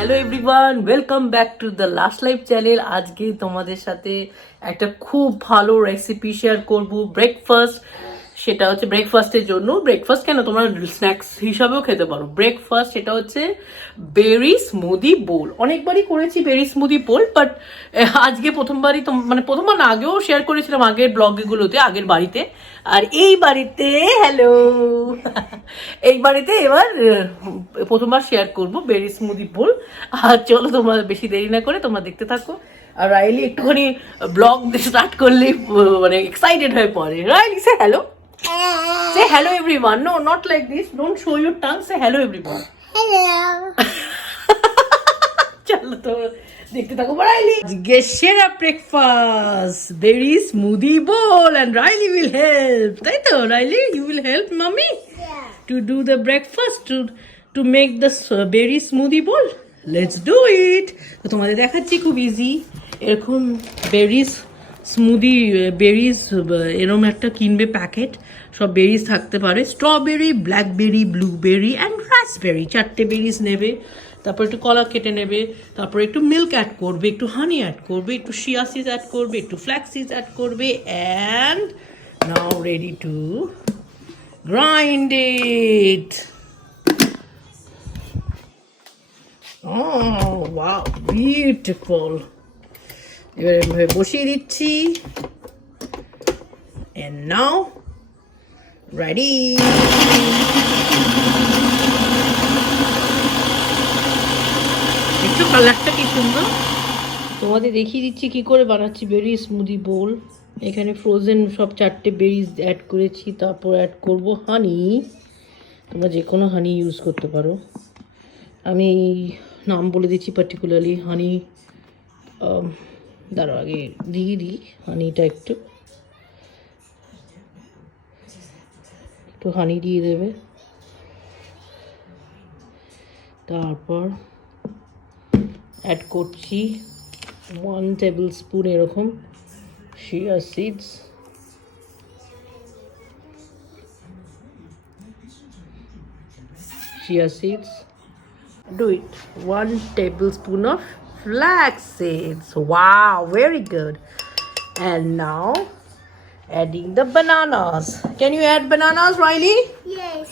Hello everyone, welcome back to the last life channel. আজকে তোমাদের সাথে একটা খুব ভালো রেসিপি শেয়ার করব ব্রেকফাস্ট। সেটা হচ্ছে ব্রেকফাস্টের জন্য, ব্রেকফাস্ট কেন তোমরা স্ন্যাক্স হিসাবেও খেতে পারো। ব্রেকফাস্ট সেটা হচ্ছে বেরি স্মুদি বোল। অনেকবারই করেছি বেরি স্মুদি বোল, বাট আজকে প্রথমবারই মানে প্রথমবার না, আগেও শেয়ার করেছিলাম আগের ব্লগগুলোতে, আগের বাড়িতে। আর এই বাড়িতে হ্যালো এই বাড়িতে এবার প্রথমবার শেয়ার করব বেরি স্মুদি বোল। আর চলো তোমরা বেশি দেরি না করে তোমরা দেখতে থাকো। আর রাইলি একটুখানি ব্লগ স্টার্ট করলেই মানে এক্সাইটেড হয়ে পড়ে। Rilee say hello, say hello everyone. No, not like this. Don't show your tongue. Say hello everyone. Hello. চলো তো দেখতে থাকো রাইলি। আজকে সেরা breakfast berry smoothie bowl, and Riley will help. তাই তো Riley, you will help mommy to do the breakfast, to make the berry smoothie bowl. Let's do it. তো তোমাদের দেখাচ্ছি, খুব ইজি। এরকম বেরিজ স্মুদি, বেরিজ এরকম একটা কিনবে প্যাকেট, সব বেরিজ থাকতে পারে, strawberry, blackberry, blueberry and raspberry, 4টে বেরিজ নেবে। তারপর একটু কলা কেটে নেবে, তারপর একটু মিল্ক অ্যাড করবে, একটু হানি অ্যাড করবে, একটু শিয়া সিজ অ্যাড করবে, একটু ফ্ল্যাক্স সিজ অ্যাড করবে, and now ready to grind it. Oh, wow, beautiful. এবারে বসিয়ে দিচ্ছি, and now ready. একটু কালারটা কি সুন্দর। তোমাদের দেখিয়ে দিচ্ছি কি করে বানাচ্ছি বেরি স্মুদি বোল। এখানে ফ্রোজেন সব 4টে বেরিজ অ্যাড করেছি, তারপর অ্যাড করব হানি। তোমরা যে কোনো হানি ইউজ করতে পারো, আমি নাম বলে দিচ্ছি পার্টিকুলারলি হানি। দাঁড়াও আগে দিয়ে দিই হানিটা, একটু হানি দিয়ে দেবে। তারপর অ্যাড করছি 1 টেবিল স্পুন এরকম শিয়া seeds, do it 1 tablespoon of flax seeds. Wow, very good. And now adding the bananas. Can you add bananas, Riley? Yes.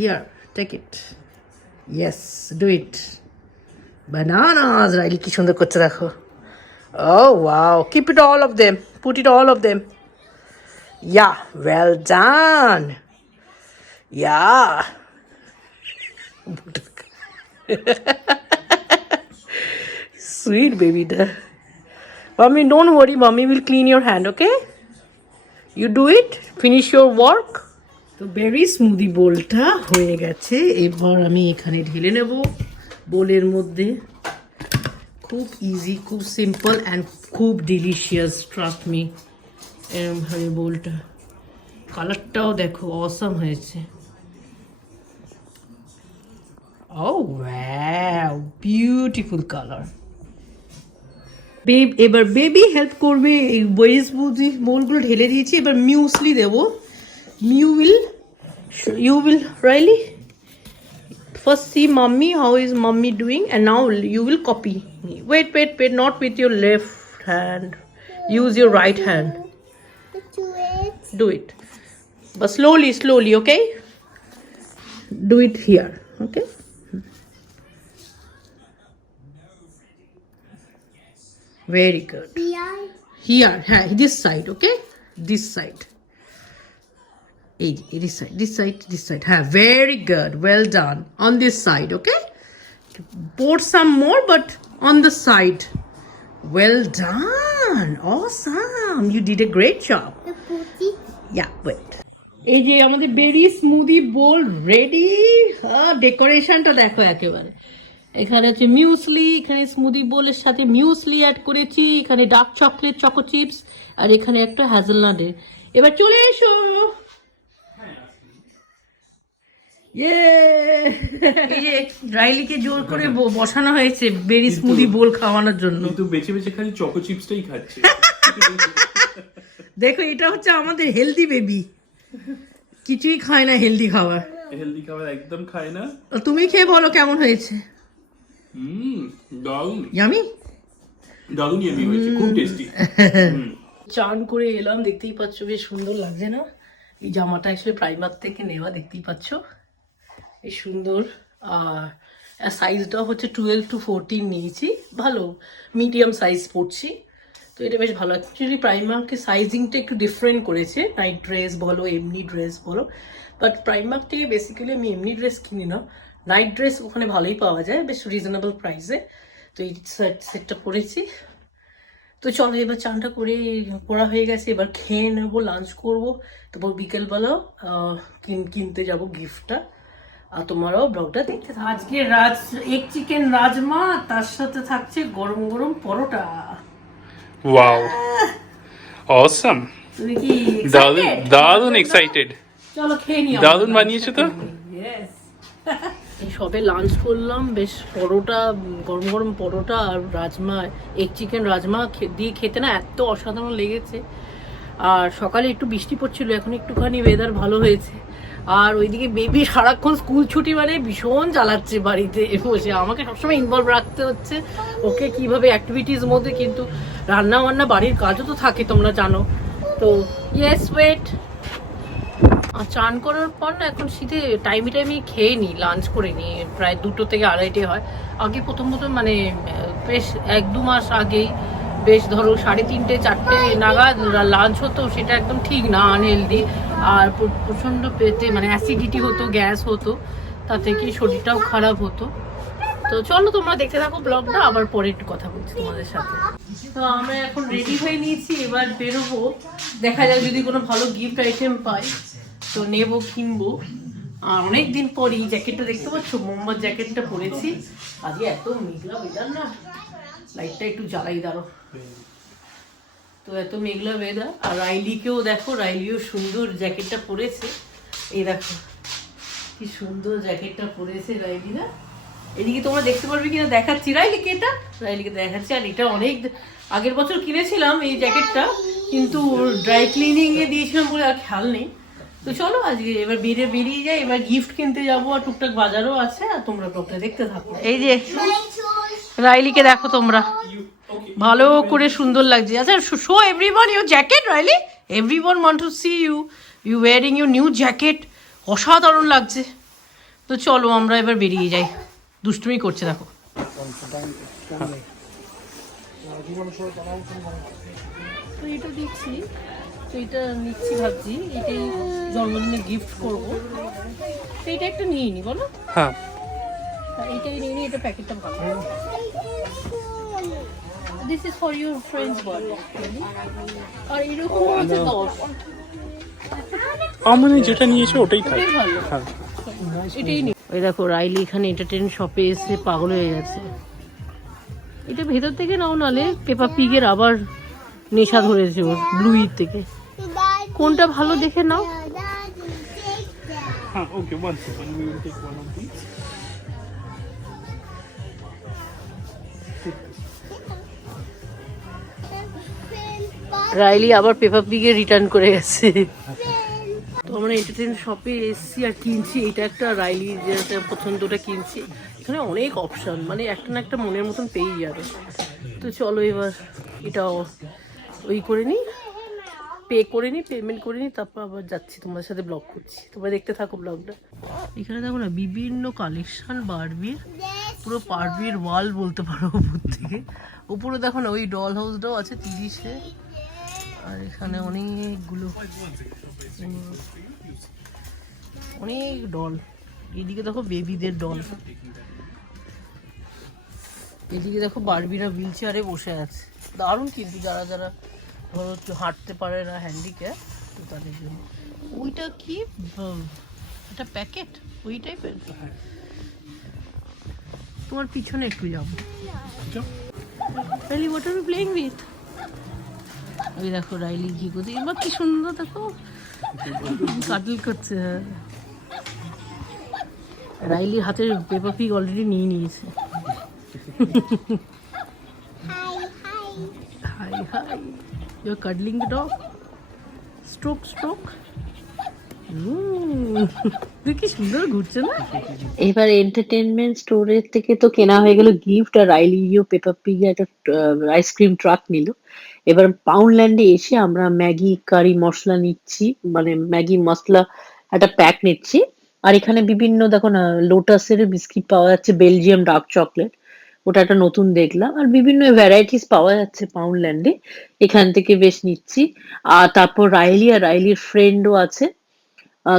Here, take it. Yes, do it. Bananas, Riley কি সুন্দর করতে দেখো। Oh wow, keep it all of them, put it all of them. Yeah, well done. Yeah. Sweet baby. Mommy, don't worry. Mommy will clean your hand, okay? You do it. Finish your work. তো বেরি smoothie বোলটা হয়ে গেছে। এবার আমি এখানে ঢেলে নেব বোলের মধ্যে। খুব ইজি, খুব সিম্পল অ্যান্ড খুব ডিলিশিয়াস, ট্রাস্ট মি। এরকম ভাবে বোলটা, কালারটাও দেখো অসাম হয়েছে। Oh wow, beautiful color. এবার বেবি হেল্প করবে। এই বেরি স্মুদি বোলগুলো ঢেলে দিয়েছি, এবার মিউসলি দেবো। You will Riley first see mommy, how is mommy doing, and now you will copy me. Wait, not with your left hand, use your right hand. Do it, but slowly, okay? Do it here, okay? Very good. Here, this side, okay? This side. This side. Very good. Well done. On this side, okay? Pour some more, but on the side. Well done. Awesome. You did a great job. Yeah, wait. এই যে আমাদের বেরি smoothie বোল ready. ডেকোরেশনটা দেখো একেবারে। এখানে আছে muesli, এখানে smoothie বোলের সাথে মিউসলি অ্যাড করেছি, এখানে ডার্ক চকলেট চকো চিপস, আর এখানে একটা হ্যাজেলনাটের। এবার চলে এসো। এই যে রাইলিকে জোর করে বসানো হয়েছে বেরি স্মুদি বোল খাওয়ানোর জন্য, কিন্তু বেঁচে বেঁচে খালি চকো চিপসটাই খাচ্ছে। দেখো এটা হচ্ছে আমাদের হেলদি বেবি, কিছুই খায় না হেলদি খাবার। হেলদি খাবার একদম খায় না। তুমি খেয়ে বলো কেমন হয়েছে। দারুণ ইয়ামি দারুণ ইয়ামি হয়েছে, খুব টেস্টি। চান করে এলাম, দেখতেই পাচ্ছ বেশ সুন্দর লাগছে না? এই জামাটা অ্যাকচুয়ালি প্রাইমার থেকে নেওয়া, দেখতেই পাচ্ছ এই সুন্দর। আর সাইজটা হচ্ছে 12 to 14 নিয়েছি, ভালো মিডিয়াম সাইজ পড়ছি। তো এটা বেশ ভালো। অ্যাকচুয়ালি প্রাইমার্কে সাইজিংটা একটু ডিফারেন্ট করেছে, নাইট ড্রেস বলো এমনি ড্রেস বলো। বাট প্রাইমার্ক থেকে বেসিক্যালি আমি এমনি ড্রেস কিনি না, নাইট ড্রেস ওখানে ভালোই পাওয়া যায় বেশ রিজনেবল প্রাইসে। তো এই সেটটা পরেছি। তো চলো এবার চানটা করে পড়া হয়ে গেছে, এবার খেয়ে নেবো, লাঞ্চ করবো, তারপর বিকেলবেলাও কিনতে যাব গিফটটা। আর তোমারও ব্লগটা দেখতে থাকো। আজকে এগ চিকেন রাজমা, তার সাথে থাকছে গরম গরম পরোটা। ওয়াও অসাম, তুমি কি দারুণ এক্সাইটেড। চলো খেয়ে নিও। দারুণ বানিয়েছো তো। ইয়েস। এই সবে লাঞ্চ করলাম, বেশ পরোটা, গরম গরম পরোটা আর রাজমা, এগ চিকেন রাজমা দিয়ে খেতে না এত অসাধারণ লেগেছে। আর সকালে একটু বৃষ্টি পড়ছিল, এখন একটুখানি ওয়েদার ভালো হয়েছে। আর ওইদিকে বেবি সারাক্ষণ স্কুল ছুটি মানে ভীষণ জ্বালাচ্ছে বাড়িতে বসে, আমাকে সবসময় ইনভলভ রাখতে হচ্ছে ওকে কিভাবে অ্যাক্টিভিটিস মধ্যে, কিন্তু রান্না বান্না বাড়ির কাজও তো থাকে তোমরা জানো। তো ইয়েস ওয়েট। আর চান করার পর না এখন শীতে টাইমে খেয়ে নিই, লাঞ্চ করে নিই, প্রায় 2 থেকে 2:30 হয়। আগে প্রথম মানে বেশ 1-2 মাস আগেই বেশ ধরো 3:30, 4টে নাগাদ লাঞ্চ হতো, সেটা একদম ঠিক না, আনহেলদি। আর প্রচণ্ড পেটে মানে অ্যাসিডিটি হতো, গ্যাস হতো, তাতে কি শরীরটাও খারাপ হতো। তো চলো তোমরা দেখতে থাকো ব্লগটা, আবার পরে একটু কথা বলছি তোমাদের সাথে। তো আমরা এখন রেডি হয়ে নিয়েছি, এবার বেরোবো, দেখা যাক যদি কোনো ভালো গিফট আইটেম পাই তো নেবো, কিনবো। আর অনেকদিন পরই জ্যাকেটটা দেখতে পাচ্ছ, মোমবাত জ্যাকেটটা পরেছি। আজকে এত মেঘলা ওয়েদার না, লাইটটা একটু জ্বালাই দাঁড়ো। তো এত মেঘলা ওয়েদার। আর রাইলিকেও দেখো, রাইলিও সুন্দর জ্যাকেটটা পরেছে, এই দেখো কি সুন্দর জ্যাকেটটা পরেছে রাইলি না। এদিকে তোমরা দেখতে পারবে কিনা দেখাচ্ছি, রাইলিকে এটা, রাইলিকে দেখাচ্ছি। আর এটা অনেক আগের বছর কিনেছিলাম এই জ্যাকেটটা, কিন্তু ড্রাই ক্লিনিং এ দিয়েছিলাম বলে আর খেয়াল নেই। তো চলো আজকে এবার বেরিয়ে যাই, এবার গিফট কিনতে যাবো, আর টুকটাক বাজারও আছে। আর তোমরা ব্লগটা দেখতে থাকো। এই যে রাইলিকে দেখো তোমরা, ভালো করে সুন্দর লাগছে। আচ্ছা show everyone your jacket Riley, everyone want to see you wearing your new jacket, অসাধারণ লাগছে। তো চলো আমরা এবার বেরিয়ে যাই, দুষ্টুমি করছে দেখো। তো এটা দেখছি, তো এটা নিচ্ছি, ভাবছি এটাই জন্মদিনে গিফট করবো। তো এটা একটা নিয়ে নি বলো। হ্যাঁ এটাই নিয়ে নি, এটা প্যাকেটটা ভালো। This is for your friends birthday. আর এরকম আছে 10। আমার যেটা নিয়েছো ওটাই থাক। ভালো, এটাই নি। ওই দেখো রাইলি এখানে এন্টারটেইন শপে এসে পাগল হয়ে গেছে। এটা ভেতর থেকে নাও, নালে পেপা পিগের আবার নেশা ধরেছে ওর, ব্লুইর থেকে। কোনটা ভালো দেখে নাও। হ্যাঁ okay, one second, we will take one of this. রাইলি আবার পেপা পিগে রিটার্ন করে গেছে। তো আমরা এন্টারটেইন শপে এসছি আর কিনছি, এটা একটা রাইলি যেটা পছন্দটা কিনছি। এখানে অনেক অপশন, মানে একটা না একটা মনের মতন পেয়েই যাবে। তো চলো এবার এটাও ওই করে নিই, পেমেন্ট করে নিই, তারপর আবার যাচ্ছি তোমাদের সাথে ব্লগ করছি, তোমরা দেখতে থাকো ব্লগটা। এখানে দেখো না বিভিন্ন কালেকশন বারবির, পুরো বারবির ওয়াল বলতে পারো উপর থেকে। উপরে দেখো না ওই ডল হাউসটাও আছে 30-এ। আর এখানে অনেকগুলো অনেক ডল, এদিকে দেখো বেবিদের ডল, এদিকে দেখো বারবিরা হুইল চেয়ারে বসে আছে, দারুণ। কিন্তু যারা যারা ধরো একটু হাঁটতে পারে না, হ্যান্ডিক্যাপ, তো তাদের জন্য। ওইটা কি, এটা প্যাকেট ওই টাইপের। তোমার পিছনে একটু যাবো। Riley what are you playing with? ওই দেখো রাইলি ঘি করতে, এবার কি সুন্দর দেখো কাটল করছে। রাইলির হাতের পেপা পিগ অলরেডি নিয়ে নিয়েছে। Hi, you're cuddling the dog. Stroke. কি সুন্দর ঘুরছে না। এবার এন্টারটেনমেন্ট স্টোরের থেকে তো কেনা হয়ে গেল গিফট, আর রাইলিও পেপার পিগে একটা আইসক্রিম ট্রাক নিল। এবার পাউন্ডল্যান্ডে এসে আমরা ম্যাগি কারি মশলা নিচ্ছি, মানে ম্যাগি মশলা একটা প্যাক নিচ্ছি। আর এখানে বিভিন্ন দেখো না লোটাসের বিস্কিট পাওয়া যাচ্ছে, বেলজিয়াম ডার্ক চকলেট, ওটা একটা নতুন দেখলাম। আর বিভিন্ন ভ্যারাইটিস পাওয়া যাচ্ছে পাউন্ডল্যান্ডে, এখান থেকে বেশ নিচ্ছি। আর তারপর রাইলি আর রাইলির ফ্রেন্ডও আছে,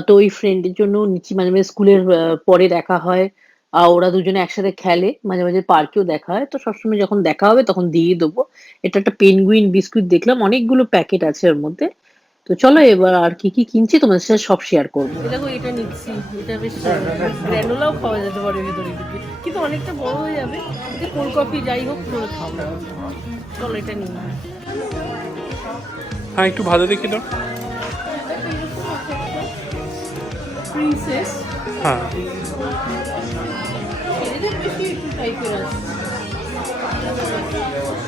তো ওই ফ্রেন্ডের জন্য নিচ্ছি। মাঝে মাঝে স্কুলের পরে দেখা হয়, ওরা দুজনে একসাথে খেলে, মাঝে মাঝে পার্কেও দেখা হয়, তো সবসময় যখন দেখা হবে তখন দিয়ে দেবো। এটা একটা পেনগুইন বিস্কুট দেখলাম, অনেকগুলো প্যাকেট আছে এর মধ্যে। তো চলো এবার আর কি কি কিনছি তোমাদের সাথে সব শেয়ার করবো। দেখো এটা নিচ্ছি, এটা বেশ গ্র্যানোলাও খাওয়া যেতে পারে ভেতরে দিকে, কিন্তু অনেকটা বড় হয়ে যাবে। এটা কোল্ড কফি যাই হোক করে খাবো। চলো এটা নিই। হ্যাঁ একটু ভালো দেখে দাও। প্রিন্সেস, হ্যাঁ এদের বেশি একটু টাইপের আছে।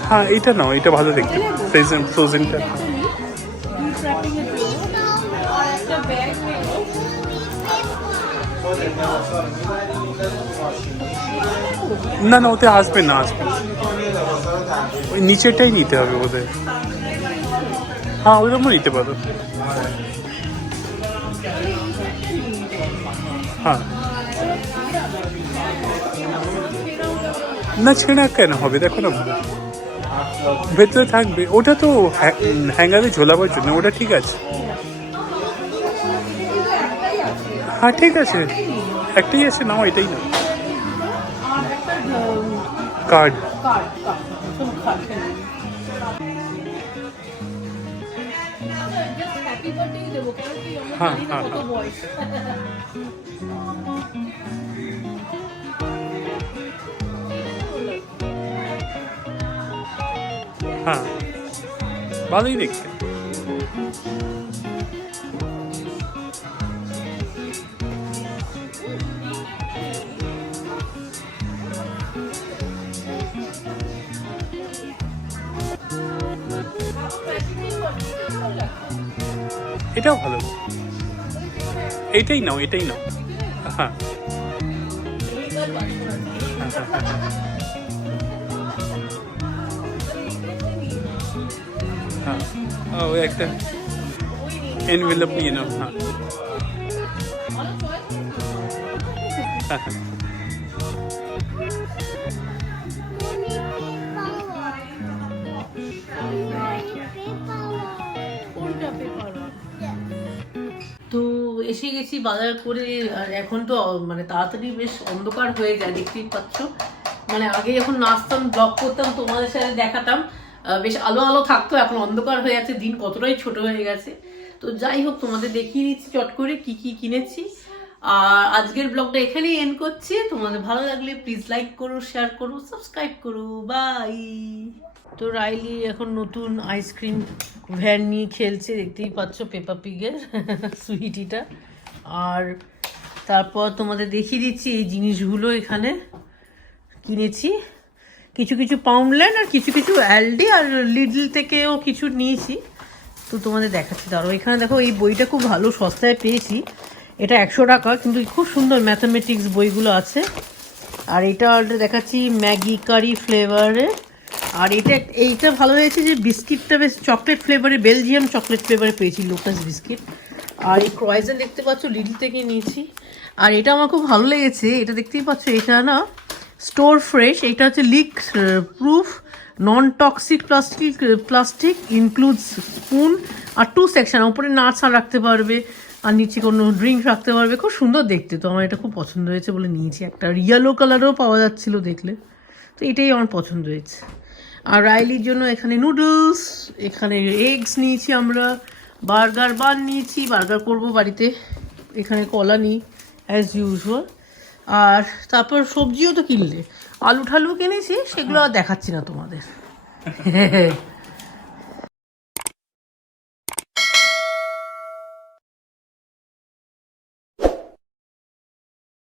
হ্যাঁ এটা নাও, এটা ভালো দেখতে। ফ্রোজেনটা না না, ওতে আসবে না, আসবে না। ওই নিচেরটাই নিতে হবে বোধহয়। হ্যাঁ ওইরকমও নিতে পারো। হ্যাঁ না ছেঁড়া কেন হবে, দেখো না ভেতরে থাকবে। ওটা তো হ্যাঙ্গারে ঝোলাবার জন্য, ওটা ঠিক আছে। হ্যাঁ ঠিক আছে, একটাই আছে, নাও এটাই নাও। কার্ড হ্যাঁ হ্যাঁ হ্যাঁ ভালোই দেখতে। এটাও ভালো, এটাই নাও, এটাই নাও। হ্যাঁ হ্যাঁ ওই একটা এনভেলপ নিয়ে নাও। হ্যাঁ তো এসে গেছি বাজার করে। আর এখন তো মানে তাড়াতাড়ি বেশ অন্ধকার হয়ে যায়, দেখতেই পাচ্ছ। মানে আগে যখন নাচতাম ব্লগ করতাম তোমাদের সাথে দেখাতাম, বেশ আলো আলো থাকতো, এখন অন্ধকার হয়ে যাচ্ছে, দিন কতটাই ছোট হয়ে গেছে। তো যাই হোক তোমাদের দেখিয়ে দিচ্ছি চট করে কি কি কিনেছি। আর আজকের ব্লগটা এখানেই এন্ড করছি। তোমাদের ভালো লাগলে প্লিজ লাইক করো, শেয়ার করো, সাবস্ক্রাইব করো। বাই। তো রাইলি এখন নতুন আইসক্রিম ভ্যান নিয়ে খেলছে, দেখতেই পাচ্ছ, পেপা পিগের সুইটিটা। আর তারপর তোমাদের দেখিয়ে দিচ্ছি এই জিনিসগুলো এখানে কিনেছি। কিছু কিছু পাউন্ডল্যান্ড আর কিছু কিছু অ্যালডি আর লিডল থেকেও কিছু নিয়েছি, তো তোমাদের দেখাচ্ছি। দাঁড়ো, এখানে দেখো এই বইটা খুব ভালো সস্তায় পেয়েছি। এটা 100 টাকা, কিন্তু খুব সুন্দর ম্যাথামেটিক্স বইগুলো আছে। আর এটা অলরেডি দেখাচ্ছি ম্যাগি কারি ফ্লেভারে। আর এইটা ভালো হয়েছে যে বিস্কিটটা বেশ চকলেট ফ্লেভারে, বেলজিয়াম চকলেট ফ্লেভারে পেয়েছি, লোটাস বিস্কিট। আর এই ক্রয়েজন দেখতে পাচ্ছ লিডল থেকে নিয়েছি। আর এটা আমার খুব ভালো লেগেছে, এটা দেখতেই পাচ্ছ, এটা না স্টোর ফ্রেশ, এটা হচ্ছে leak proof non toxic plastic includes spoon আর 2 সেকশন, উপরে নাটস আর রাখতে পারবে আর নিচে কোনো ড্রিঙ্ক রাখতে পারবে, খুব সুন্দর দেখতে। তো আমার এটা খুব পছন্দ হয়েছে বলে নিয়েছি। একটা ইয়েলো কালারও পাওয়া যাচ্ছিল দেখলে, তো এটাই আমার পছন্দ হয়েছে। আর রাইলির জন্য এখানে নুডলস, এখানে এগস নিয়েছি আমরা, বার্গার বান নিয়েছি, বার্গার করব বাড়িতে, এখানে কলা নিই অ্যাজ ইউজুয়াল। আর তারপর সবজিও তো কিনলে, আলু ঠালু কিনেছি, সেগুলো আর দেখাচ্ছি না তোমাদের।